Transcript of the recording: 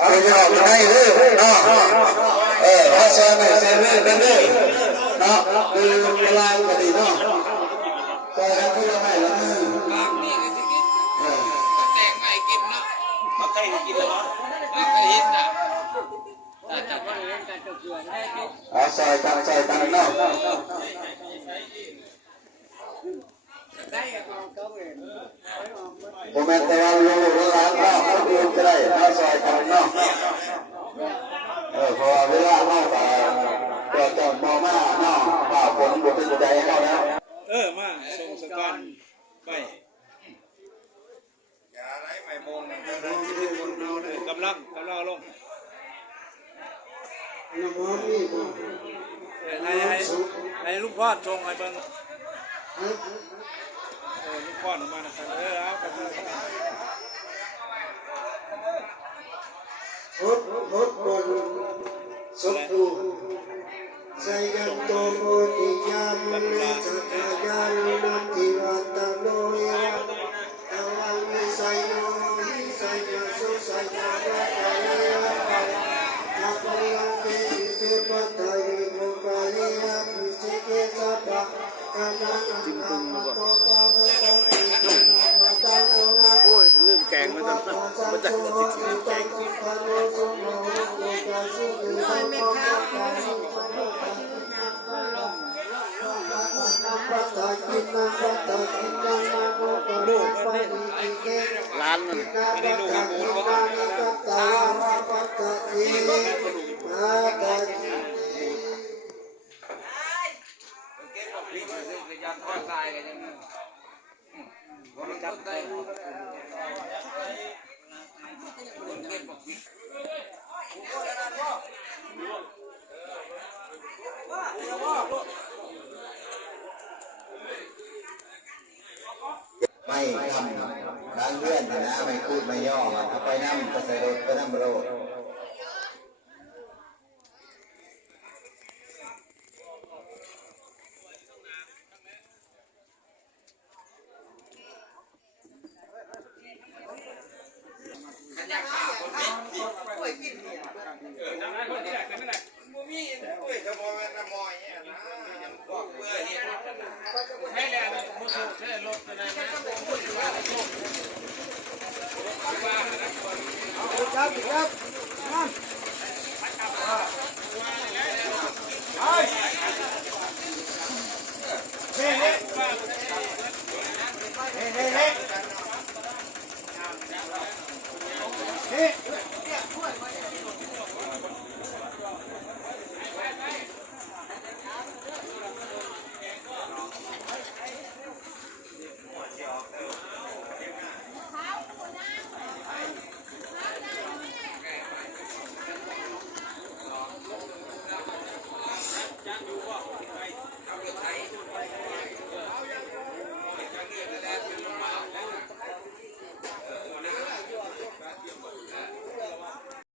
ไปออกยังไงเด้อเนาะว่าซอยไม่เซเว่นกันเด้อเนาะคือเวลาก็ดีเนาะซอยกันทุกอย่างไม่ละมือปากนี่ก็จะกินแกงไม่กินเนาะมาไก่กินแล้วมาไก่หินน่ะซอยกันเนาะผมแม่แต่ว่าลูกหลานเนาะเขาเรียนจะได้ซอยกันเนาะพอเวลาเนาะก็จอดมองมาเนาะว่าฝนบุกเป็นใจเขาแล้วมาส่งสการไปอย่าไรไม่มงจะได้ที่เป็นคนเราเลยกำลังลงให้ลูกพ่อชงให้เบิ้งลูกพ่อออกมานะครับเอาไปรถบนสมบูรณ์ใจยังโตโมนิยามุเลจักรยานนันทิวัตโนยะตังวิสัยโนวิสัยยาสุสัยยาระกาลยะนักเรียนเตสิเสปัตตายิโมกาลยะปิสิเกจัปะกานังอังอัตโตปะโมตังอินาตังโตนะโอ้ยลืมแกงมันจะติดแกงร้านมันไม่ได้ลูกให้มูลก็ไม่ทำทางเลื่อนนะไม่พูดไม่ย่อเอาไปนั่งกระใส่รถไปนั่งโลครับ